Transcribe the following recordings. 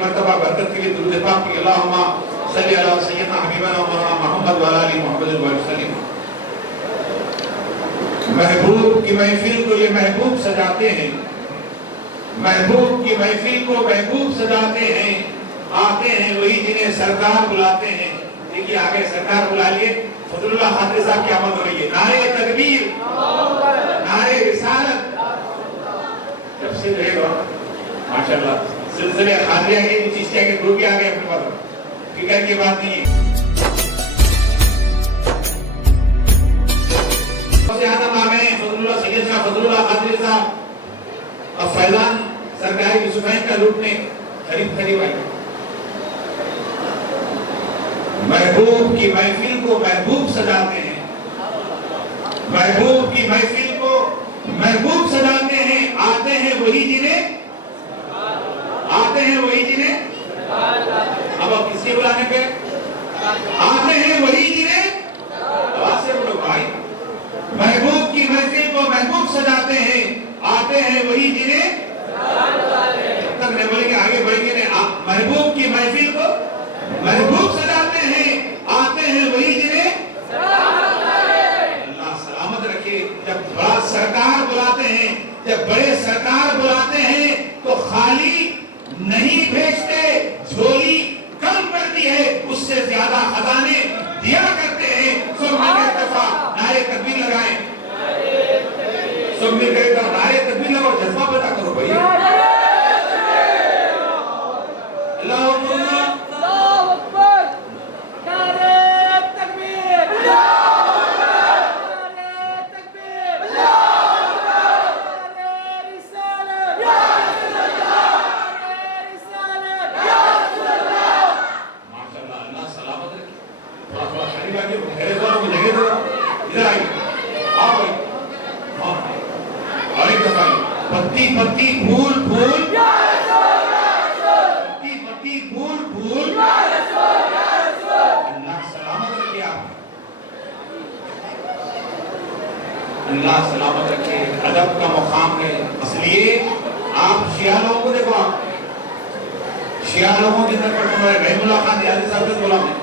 مرتبہ برکت کے لیے درود پاک کی اللہم صلی علی سیدنا حبیبنا مولانا محمد وعلی آلہ محمد وسلم۔ محبوب کی محفل کو یہ محبوب سجاتے ہیں، محبوب کی محفل کو محبوب سجاتے ہیں، آتے ہیں وہی جنہیں سرکار بلاتے ہیں۔ دیکھیے آگے سرکار بلا لیے، فضل اللہ خاطر صاحب کی آمد ہو رہی ہے، نعرہ تکبیر، نعرہ رسالت۔ جب سے رہے گا ماشاءاللہ سلسلے خادریہ کے چیزیں کے گروپ بھی آگے اپنے پاس، فکر کی بات نہیں ہے۔ فضل اللہ خاطر صاحب اب فیضان سرکاری یوسفین کا لوٹنے قریب آئی۔ محبوب کی محفل کو محبوب سجاتے ہیں، محبوب کی محفل کو محبوب سجاتے ہیں، آتے ہیں وہی جنہیں اب کس کے بلانے پہ آتے ہیں وہی جنہیں آواز سے بولو بھائی، محبوب کی محفل کو محبوب سجاتے ہیں، آتے ہیں وہی جنہیں جب تک نہیں بولے کہ آگے بڑھ گئے محبوب کی محفل کو محبوب سجاتے ہیں، آتے ہیں وہی جنہیں اللہ سلامت رکھے۔ جب بڑا سرکار بلاتے ہیں، جب بڑے سرکار بلاتے ہیں تو خالی نہیں بھیجتے، جھولی کم پڑتی ہے، اس سے زیادہ خزانے دیا کرتے ہیں۔ سب مل کر دفعہ نعرہ تکبیر لگائیں، سب مل کر دفعہ نعرہ تکبیر لگاؤ، جذبہ پیدا کرو بھائی۔ اللہ اکبر، نعرہ تکبیر، نعرہ تکبیر، نعرہ رسالت، ماشاءاللہ اللہ سلامت رکھے۔ تھوڑا شریف آگے گھرے دوروں کو جگہ دو، ادھر آئیے آؤ بھائی، اور ایک دفعہ پتی پتی پھول پھول، پتی پتی پھول پھول، اللہ سلامت رکھے آپ، اللہ سلامت رکھے۔ ادب کا مقام ہے، اس لیے آپ شیعہ لوگوں کو دیکھو، آپ شیعہ لوگوں کے اندر پڑھنے والے رحم اللہ خان دیاتی صاحب سے بولا میں،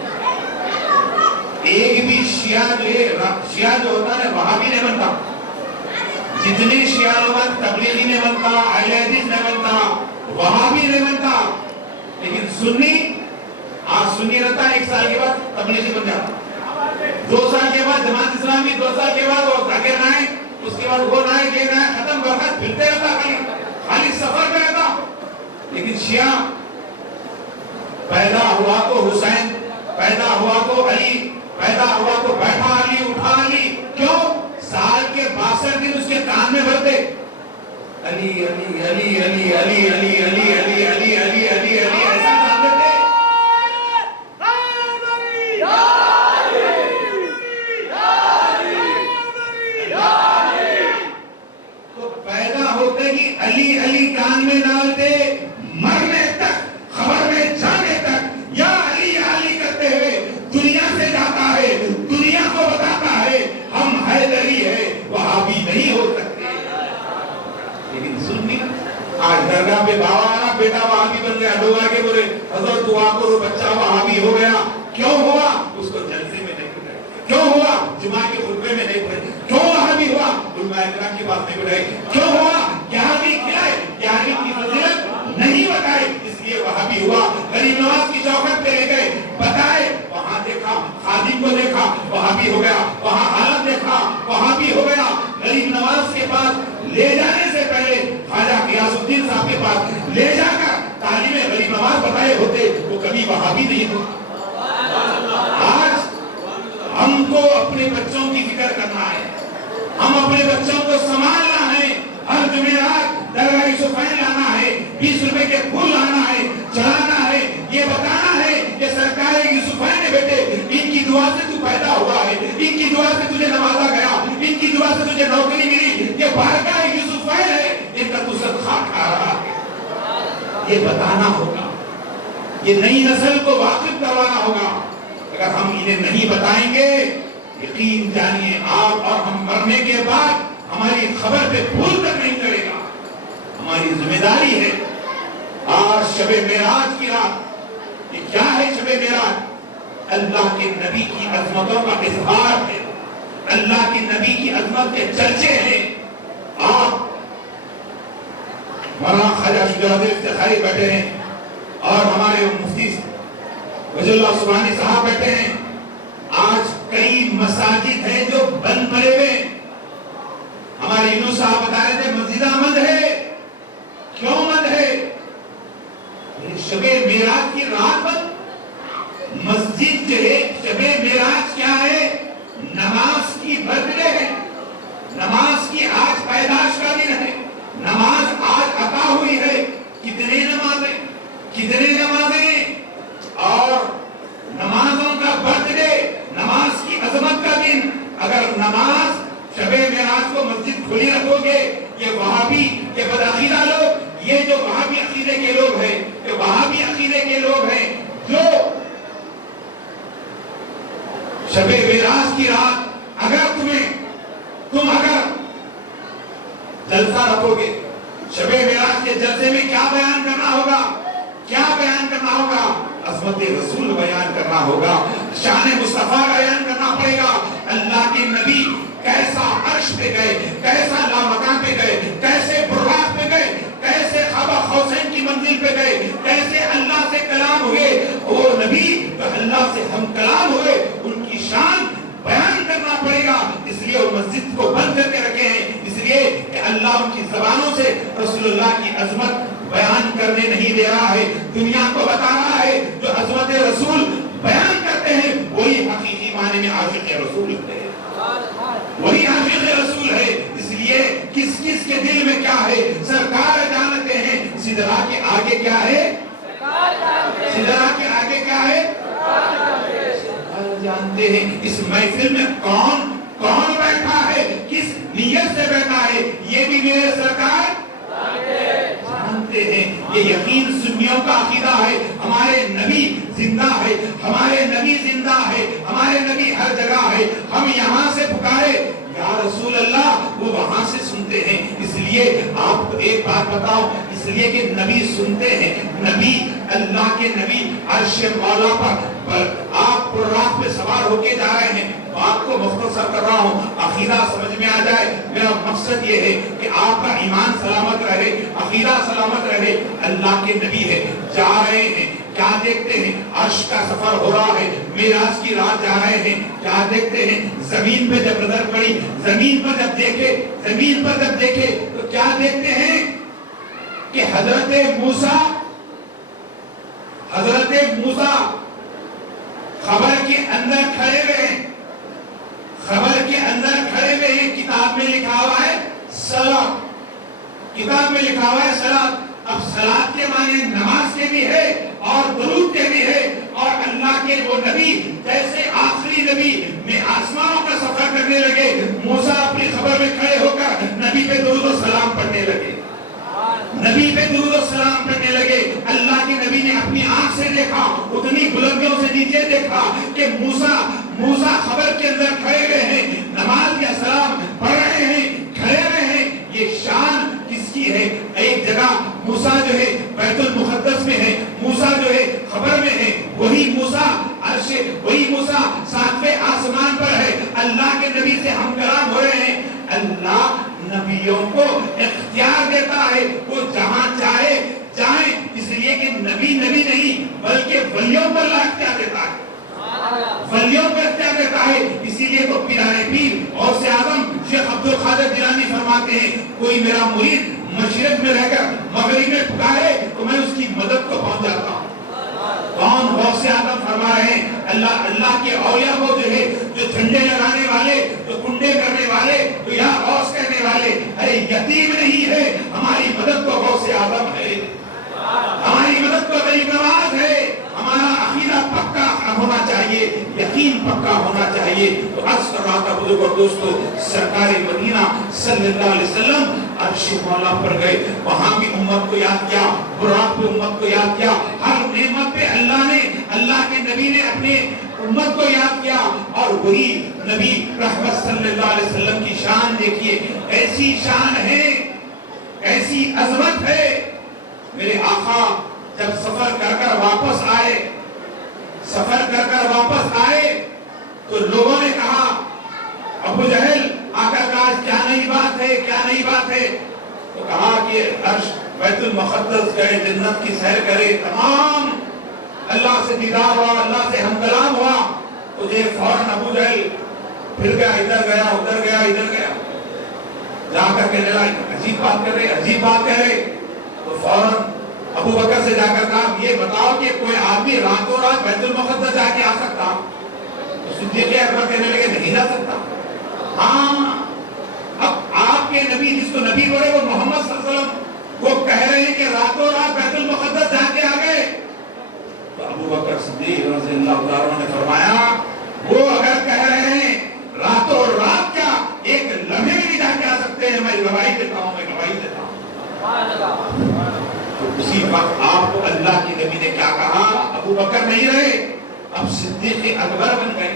ایک بھی شیعہ جو ہوتا ہے وہابی نہیں بنتا، جتنے شیعہ لوگ تبلیغی نہیں بنتا، اہل حدیث نہیں بنتا، وہابی نہیں بنتا، لیکن سنی آج سنی رہتا ہے، ایک سال کے بعد تبلیغی بن جاتا، 2 سال کے بعد جماعت اسلامی، 2 سال کے بعد وہ ذاکر نائک، اس کے بعد وہ نائک یہ نائک، ختم برخت پھرتے رہتا، خالی سفر میں رہتا۔ لیکن شیعہ پیدا ہوا تو حسین، پیدا ہوا تو علی، پیدا ہوا تو بیٹھا علی اٹھا علی، کیوں؟ سال کے 62 دن اس کے کان میں بھرتے علی علی علی علی علی علی علی علی علی علی علی علی ایسا کام دیتے۔ تو پیدا ہوتے ہی علی علی کان میں ڈالتے، مرنے تک، خبر میں جانے تک یا علی کرتے ہوئے دنیا سے جاتا ہے، دنیا کو بتاتا ہے ہم حیدری ہے، وہابی نہیں ہو سکتے۔ لیکن سنی آج درگاہ پہ بابا آنا بیٹا وہابی بن گیا، لوگ آگے بولے حضرت دعا کرو بچہ وہابی ہو گیا، کیوں ہوا؟ اس کو جلسے میں نہیں بٹھائے، کیوں ہوا؟ جمعہ کے خطبے میں نہیں پڑھے، کیوں وہابی ہوا؟ علماء اکرام کی بات نہیں بتائی، کیوں ہوا؟ یہاں کھلائے، یہاں کی فضیلت نہیں بتائی، اس لیے وہابی ہوا۔ غریب نواز کی چوکھٹ پہ لے گئے، بتائے، وہاں دیکھا خادم کو دیکھا وہابی ہو گیا، وہاں حالت دیکھا وہابی ہو گیا۔ غریب نواز کے پاس لے جانے سے پہلے خواجہ غیاث الدین صاحب کے پاس لے جا کر تعلیم غریب نواز بتائے ہوتے، وہ کبھی وہابی نہیں ہوتے۔ آج ہم کو اپنے بچوں کی فکر کرنا ہے، ہم اپنے بچوں کو سنبھالنا ہے، ہر جمعرات درگاہ یوسفین لانا ہے، 20 روپے کے پھول لانا ہے، چڑھانا ہے، یہ بتانا ہے کہ سرکار یوسفین نے بیٹے ان کی دعا سے تو پیدا ہوا ہے، ان کی دعا سے تجھے نوازا گیا، ان کی دعا سے تجھے نوکری ملی، یہ بارگاہ یوسفین ہے، ان کا تو صدقہ کھا رہا ہے۔ یہ بتانا ہوگا، یہ نئی نسل کو واقف کروانا ہوگا۔ اگر ہم انہیں نہیں بتائیں گے، یقین جانیے آپ اور ہم مرنے کے بعد ہماری خبر پہ بھول کر نہیں کرے گا۔ ہماری ذمہ داری ہے آج شب معراج کی رات، یہ کیا ہے شب معراج؟ اللہ کے نبی کی عظمتوں کا اظہار ہے، اللہ کے نبی کی عظمت کے چرچے ہیں۔ آپ مولانا خواجہ شجاع الدین افتخاری بیٹھے ہیں اور ہمارے مفتی وجہ اللہ سبحانی صاحب بیٹھے ہیں۔ آج کئی مساجد ہیں جو بند پڑے ہوئے ہیں۔ ہمارے یونس صاحب بتا رہے تھے مسجدہ مند ہے، کیوں مند ہے؟ شب معراج کی رات بند۔ مسجد جو ہے شب معراج کیا ہے؟ نماز کی برتھ ڈے ہے، نماز کی آج پیدائش کا دن ہے، نماز آج عطا ہوئی ہے۔ کتنے نمازیں اور نمازوں کا برتھ ڈے، نماز کی عظمت کا دن۔ اگر نماز شب معراج کو مسجد کھلی رکھو گے، یہ وہابی، یہ بدعقیدہ لوگ، یہ جو وہابی عقیدے کے لوگ ہیں، یہ وہابی عقیدے کے لوگ ہیں جو شب معراج کی رات اگر تم اگر جلسہ رکھو گے، شب معراج کے جلسے میں کیا بیان کرنا ہوگا؟ کیا بیان کرنا ہوگا؟ عظمت رسول بیان کرنا ہوگا، شان مصطفیٰ بیان کرنا پڑے گا۔ اللہ کے نبی کیسا عرش پہ گئے، کیسا لامکان پہ گئے، کیسے براق پہ گئے، کیسے خبا حسین کی منزل پہ گئے، کیسے اللہ سے کلام ہوئے۔ وہ نبی جو اللہ سے ہم کلام ہوئے، ان کی شان بیان کرنا پڑے گا۔ اس لیے وہ مسجد کو بند کر کے رکھے ہیں، اس لیے کہ اللہ ان کی زبانوں سے رسول اللہ کی عظمت بیان کرنے نہیں دے رہا ہے، دنیا کو بتا رہا ہے جو عظمت رسول بیان کرتے ہیں وہی حقیقی معنی میں عاشق رسول ہے، وہی عاشق رسول ہے۔ اس لیے کس کس کے دل میں کیا ہے سرکار جانتے ہیں۔ سدرا کے آگے کیا ہے؟ سدرا کے آگے کیا ہے؟ جانتے ہیں۔ اس محفل میں کون بیٹھا ہے، کس نیت سے بیٹھا ہے، یہ بھی میرے سرکار جانتے ہیں۔ یہ یقین سنیوں کا عقیدہ ہے۔ ہمارے نبی زندہ ہے، ہمارے نبی زندہ ہے، ہمارے نبی ہر جگہ ہے۔ ہم یہاں سے پکارے یا رسول اللہ، وہ وہاں سے سنتے ہیں۔ اس لیے آپ کو ایک بات بتاؤ، اس لیے کہ نبی سنتے ہیں، نبی اللہ کے نبی عرش مولا پر آپ براق پہ سوار ہو کے جا رہے ہیں۔ بات کو مختصر کر رہا ہوں، عقیدہ سمجھ میں آ جائے۔ میرا مقصد یہ ہے کہ آپ کا ایمان سلامت رہے، عقیدہ سلامت رہے۔ اللہ کے نبی ہے، جا رہے ہیں، کیا دیکھتے ہیں؟ عرش کا سفر ہو رہا ہے، معراج کی رات جا رہے ہیں، کیا دیکھتے ہیں؟ زمین پہ جب نظر پڑی، زمین پر جب دیکھے تو کیا دیکھتے ہیں کہ حضرت موسیٰ خبر کے اندر کھڑے ہوئے ہیں، کتاب میں لکھا ہوا ہے صلاۃ۔ اب صلاۃ کے معنی نماز کے بھی ہے اور درود کے بھی ہے، اور اللہ کے وہ نبی جیسے آخری نبی میں آسمانوں کا سفر کرنے لگے، موسیٰ اپنی خبر میں کھڑے ہو کر نبی پہ درود و سلام پڑھنے لگے، اللہ کے نبی نے اپنی آنکھ سے دیکھا، اتنی بلندیوں سے نیچے دیکھا کہ موسیٰ خبر کے اندر کھڑے ہوئے ہیں، نماز یا سلام پڑھ رہے ہیں، کھڑے ہوئے ہیں۔ یہ شان کس کی ہے؟ ایک جگہ موسیٰ جو ہے بیت المقدس میں ہے، موسیٰ جو ہے خبر میں ہے، وہی موسیٰ ساتویں آسمان پر ہے، اللہ کے نبی سے ہم کلام ہو رہے ہیں۔ اللہ نبیوں کو اختیار دیتا ہے، وہ جہاں چاہے جائیں، اس لیے کہ نبی نہیں بلکہ ولیوں پر اللہ اختیار دیتا ہے، اسی لیے تو پیران پیر غوث اعظم شیخ عبد القادر جیلانی فرماتے ہیں، کوئی میرا مرید مشرق میں رہ کر مغرب میں پکارے تو میں اس کی مدد کو پہنچ جاتا ہوں۔ کون؟ غوث اعظم فرما رہے ہیں اللہ کے اولیاء کو جو جھنڈے لگانے والے، جو کنڈے کرنے والے، جو یا غوث کہنے والے، ارے یتیم نہیں ہے، ہماری مدد کو غوث اعظم ہے، ہماری مدد کو غریب نواز ہے۔ ہمارا عقیدہ پکا ہونا چاہیے، یقین پکا ہونا چاہیے۔ تو عرض کر رہا تھا بزرگ اور دوستو، سرکار مدینہ صلی اللہ علیہ وسلم عرش مولا پر گئے، وہاں بھی امت کو یاد کیا، براق پہ امت کو یاد کیا، ہر نعمت پہ اللہ کے نبی نے اپنے امت کو یاد کیا، اور وہی نبی رحمت صلی اللہ علیہ وسلم کی شان دیکھیے، ایسی شان ہے، ایسی عظمت ہے، میرے آقا جب سفر کر کر واپس آئے تو لوگوں نے کہا ابو جہل آقا کیا نئی بات ہے تو کہا کہ عرش بیت المقدس گئے، جنت کی سیر کرے، تمام اللہ سے دیدار ہوا، اللہ سے ہم کلام ہوا، تجھے فوراً ابو جہل پھر گیا، ادھر گیا جا کر کے عجیب بات کر رہے تو فوراً ابو بکر سے جا کر کہا یہ بتاؤ کہ کوئی آدمی راتوں رات بیت المقدس جا کے آ سکتا؟ تو صدیق اکبر کہنے لگے نہیں جا سکتا۔ ہاں، اب آپ کے نبی جس کو نبی بولے وہ محمد صلی اللہ علیہ وسلم وہ کہہ رہے ہیں کہ راتوں رات بیت المقدس جا کے آ گئے، تو ابو بکر صدیق رضی اللہ عنہ نے فرمایا وہ اگر کہہ رہے ہیں راتوں رات کیا ایک لمحے میں نہیں جا کے آ سکتے ہیں، میں گواہی دیتا ہوں۔ تو اسی وقت آپ کو اللہ کی نبی نے کیا کہا؟ ابو بکر نہیں رہے، اب صدیق اکبر بن گئے،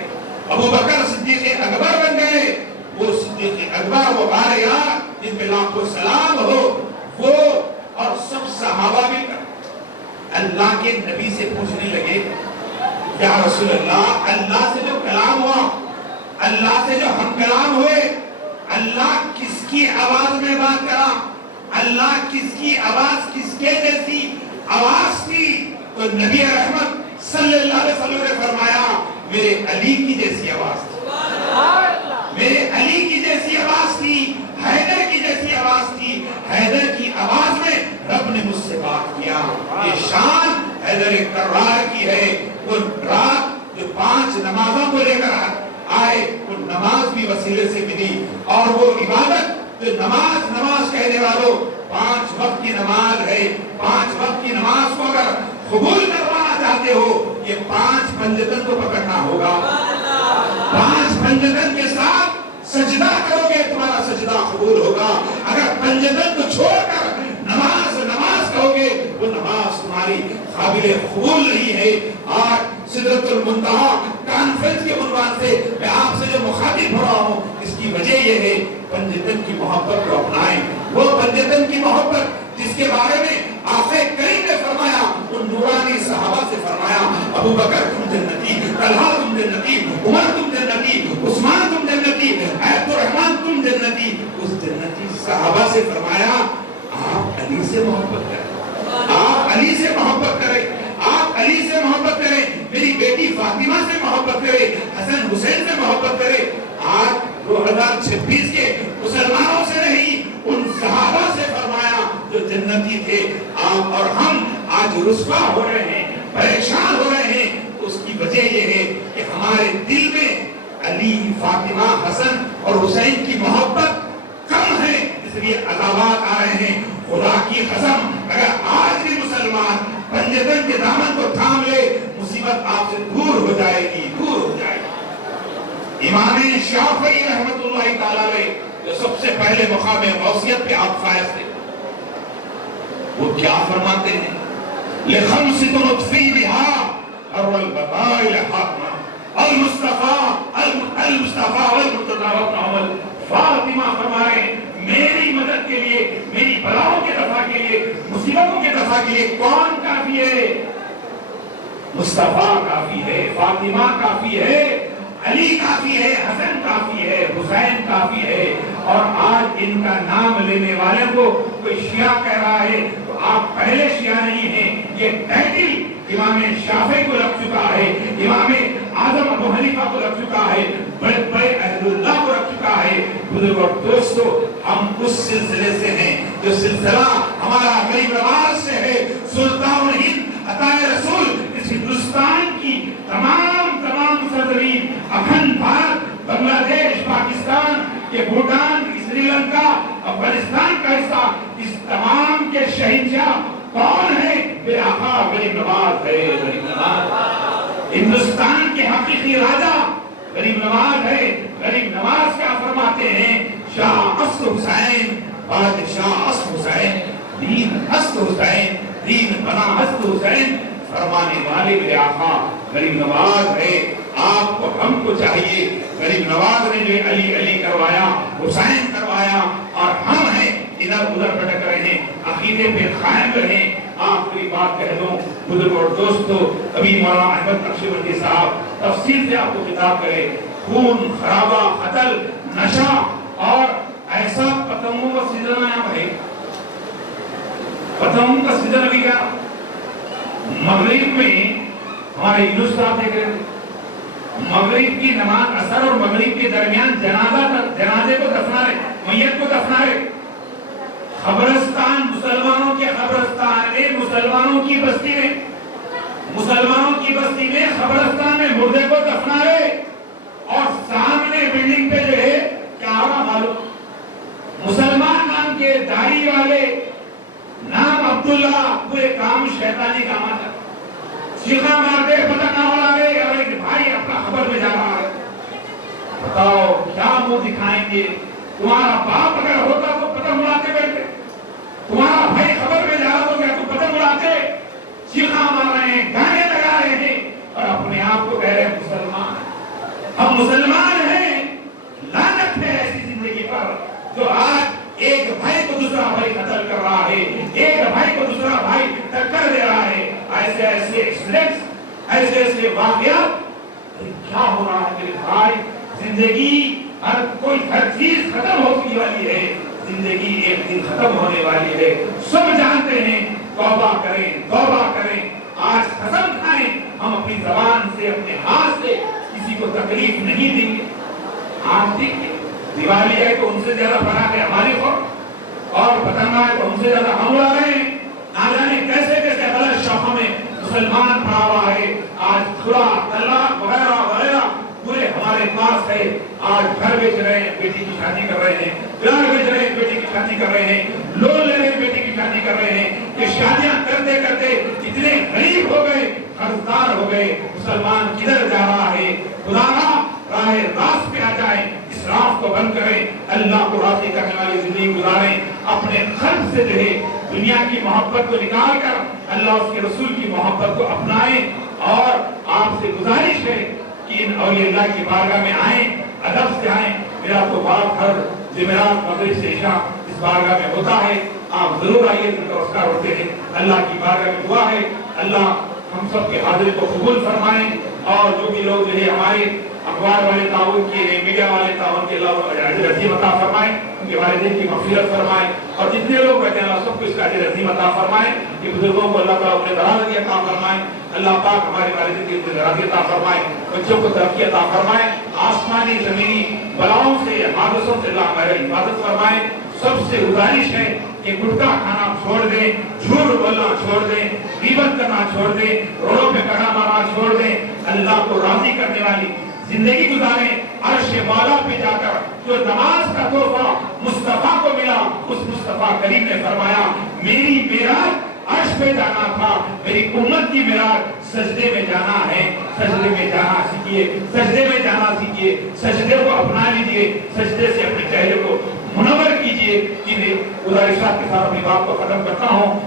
ابو بکر صدیق اکبر بن گئے۔ وہ صدیق اکبر وہ باریار جن پہ لاکھوں سلام ہو، وہ اور سب صحابہ بھی اللہ کے نبی سے پوچھنے لگے یا رسول اللہ سے جو کلام ہوا، اللہ سے جو ہم کلام ہوئے، اللہ کس کی آواز میں بات کرا؟ اللہ کس کی آواز کس کے جیسی آواز تھی؟ تو نبی رحمت صلی اللہ علیہ وسلم نے فرمایا میرے علی کی جیسی آواز تھی، میرے علی کی جیسی آواز تھی، حیدر کی جیسی آواز تھی۔ حیدر کی آواز میں رب نے مجھ سے بات کیا۔ یہ شان حیدر کرار کی ہے۔ وہ رات جو 5 نمازوں کو لے کر آئے، وہ نماز بھی وسیلے سے ملی، اور وہ عبادت جو نماز کہنے والوں 5 وقت کی نماز ہے، 5 وقت کی نماز کو اگر قبول کروانا چاہتے ہو یہ 5 پنجتن کو پکڑنا ہوگا۔ 5 پنجتن کے ساتھ سجدہ کرو گے تمہارا سجدہ قبول ہوگا۔ اگر پنجتن کو چھوڑ کر نماز کہو گے وہ نماز تمہاری قابل قبول نہیں ہے۔ آج سدرۃ المنتہا کانفرنس کے عنوان سے میں آپ سے جو مخاطب ہو رہا ہوں، اس کی وجہ یہ ہے پنجتن کی محبت کو اپنائیں۔ وہ پنجتن کی محبت جس کے بارے میں آقا کریم نے فرمایا، ان نورانی صحابہ سے فرمایا ابو بکر تم جنتی، طلحہ تم جنتی، عمر تم جنتی، عثمان تم جنتی، عبد الرحمن تم جنتی۔ اس جنتی صحابہ سے فرمایا آپ علی سے محبت کریں، آپ علی سے محبت کریں، آپ علی سے محبت کریں، میری بیٹی فاطمہ سے محبت کریں، حسن حسین سے محبت کریں۔ آج 2026 کے مسلمانوں سے نہیں، ان صحابہ سے فرمایا جو جنتی تھے۔ آپ اور ہم آج رسوا ہو رہے ہیں، پریشان ہو رہے ہیں، اس کی وجہ یہ ہے کہ ہمارے دل میں علی، فاطمہ، حسن اور حسین کی محبت کم ہے، اس لیے عذابات آ رہے ہیں۔ خدا کی قسم اگر آج بھی مسلمان پنجتن کے دامن کو تھام لے، مصیبت آپ سے دور ہو جائے گی، دور ہو جائے گی۔ امام شافعی رحمت اللہ تعالیٰ علیہ جو سب سے پہلے مقام غوثیت پہ آپ فائز تھے، وہ کیا فرماتے ہیں؟ لِخَمْسِ تُنُطْفِي بِهَا أَرْوَ الْبَقَائِ لَحَاقْمًا المصطفیٰ والمرتضیٰ فاطمہ فرمائے میری مدد کے لیے، میری بلاؤں کے دفع کے لیے، مصیبتوں کے دفع کے لیے کون کافی ہے؟ مصطفیٰ کافی ہے، فاطمہ کافی ہے، علی کافی ہے، حسن کافی ہے، حسین کافی ہے۔ اور آج ان کا نام لینے والوں کو کوئی شیعہ کہہ رہا ہے تو آپ پہلے شیعہ نہیں ہیں، یہ ٹائٹل امام شافعی کو لگ چکا ہے، امام اعظم ابو حنیفہ کو لگ چکا ہے، بڑے بڑے اہل اللہ کو لگ چکا ہے۔ بزرگ اور دوستو، ہم اس سلسلے سے ہیں جو سلسلہ ہمارا غریب نواز سے ہے۔ سلطان ہند عطا رسول اس ہندوستان کی تمام سرزمین، اکھنڈ بھارت، بنگلہ دیش، پاکستان، یہ بھوٹان، سری لنکا، افغانستان کا حصہ، اس تمام کے شہنشاہ کون ہے؟ میرے آقا غریب نواز ہے، غریب نواز۔ ہندوستان کے حقیقی راجہ غریب نواز ہے۔ غریب نواز کیا فرماتے ہیں؟ شاہ اسد حسین، بادشاہ اسد حسین، دین اسد حسین، دین بنا اسد حسین، فرمانے والے میرے آقا غریب نواز ہے۔ آپ کو ہم کو چاہیے، غریب نواز نے جو علی علی کروایا، حسین کروایا، اور ہم ہیں ادھر ادھر بھٹک رہے ہیں، عقیدے پہ قائم رہیں۔ آخری بات کہہ دوں بزرگ اور دوستو، ابھی مولانا احمد نقشبندی صاحب تفصیل سے آپ کو خطاب کرے، خون خرابہ، قتل، نشہ اور ایسا پتنگوں کا سیزن آیا بھائی، پتنگوں کا سیزن ابھی کیا مغرب میں ہمارے یونس صاحب دیکھ رہے تھے، مغرب کی نماز اثر اور مغرب کے درمیان جنازے کو دفنا رہے، میت کو دفنا رہے، قبرستان مسلمانوں کے قبرستان میں مسلمانوں کی بستی میں قبرستان میں مردے کو دفنا رہے، اور سامنے بلڈنگ پہ جو ہے کیا ہو رہا معلوم، مسلمان نام کے داڑھی والے نام عبداللہ، پورے کام شیطانی کام آتا، چیخا مارتے پتنگ نہ اڑا رہے، اور ایک بھائی اپنا خبر میں جا رہا ہے، بتاؤ کیا منہ دکھائیں گے؟ تمہارا باپ اگر ہوتا تو پتنگ اڑاتے بیٹھتے، تمہارا بھائی خبر میں جا رہا تو کیا تم پتنگ اڑاتے؟ چیخا مار رہے ہیں، گانے لگا رہے ہیں، اور اپنے آپ کو کہہ رہے ہیں مسلمان، ہم مسلمان ہیں۔ لعنت ہے ایسی زندگی پر جو آج ایک بھائی کو دوسرا بھائی قتل کر رہا ہے، ایک بھائی کو دوسرا بھائی ٹکر دے رہا ہے، ایسے ایکسیڈنٹس، ایسے واقعات، کیا ہو رہا ہے میرے بھائی؟ زندگی ہر چیز ختم ہونے والی ہے، زندگی ایک دن ختم ہونے والی ہے، سب جانتے ہیں، توبہ کریں، آج قسم کھائیں ہم اپنی زبان سے اپنے ہاتھ سے کسی کو تکلیف نہیں دیں گے۔ آج دیکھیں دیوالی ہے تو ان سے زیادہ پناہ ہے ہماری خود، اور پتنگ ہے تو ان سے زیادہ ہم اڑا رہے ہیں، نہ جانے کیسے غلط شوقوں میں مسلمان پڑا ہوا ہے۔ آج خدا طلاق وغیرہ پورے ہمارے پاس ہے، آج گھر بیچ رہے ہیں، بیٹی کی شادی کر رہے ہیں، پیار بیچ رہے ہیں، بیٹی کی شادی کر رہے ہیں، لون لے رہے ہیں، بیٹی کی شادی کر رہے ہیں، کہ شادیاں کرتے کرتے اتنے غریب ہو گئے، قرضدار ہو گئے، مسلمان کدھر جا رہا ہے؟ خدا راہ راست پہ آ جائیں، اسراف کو بند کریں، اللہ کو راضی کرنے والی زندگی گزاریں، اپنے قلب سے جو ہے دنیا کی محبت کو نکال کر اللہ اس کے رسول کی محبت کو اپنائیں، اور آپ سے گزارش ہے کہ ان اولیاء اللہ کی بارگاہ میں آئیں، ادب سے آئیں۔ میرا تو بات ہر جمعرات مغرب سے عشاء اس بارگاہ میں ہوتا ہے، آپ ضرور آئیے، نمسکار ہوتے ہیں، اللہ کی بارگاہ میں دعا ہے اللہ ہم سب کے حاضری کو قبول فرمائیں، اور جو بھی لوگ جو ہے ہمارے اخبار والے تعاون کیے ہیں، میڈیا والے تعاون کے اللہ اجر عظیم عطا فرمائیں، ان کے والدین کی مغفرت فرمائیں، اور جتنے لوگ بیٹھے ہیں اللہ سب کو اس کا اجر عظیم عطا فرمائیں، کہ بزرگوں کو اللہ تعالیٰ اپنے درازی عطا فرمائیں، اللہ پاک ہمارے والدین کی درازی عطا فرمائیں، بچوں کو ترقی عطا فرمائیں، آسمانی زمینی بلاؤں سے حادثوں سے اللہ ہماری حفاظت فرمائیں۔ سب سے گزارش ہے کہ گٹکا کھانا چھوڑ دیں، جھوٹ بولنا چھوڑ دیں، غیبت کرنا چھوڑ دیں، روڈوں پہ کڑا مارنا چھوڑ دیں، اللہ کو راضی کرنے والی زندگی گزاریں، عرش بالا پہ جا کر جو نماز کا تحفہ مصطفیٰ کو ملا، اس مصطفیٰ کریم نے فرمایا میری معراج عرش پہ جانا تھا، میری امت کی معراج سجدے میں جانا ہے، سجدے میں جانا سیکھیے، سجدے میں جانا سیکھیے، سجدے کو اپنا لیجئے، سجدے سے اپنے چہرے کو منور کیجئے۔ گزارشات کے ساتھ اپنی بات کو ختم کرتا ہوں۔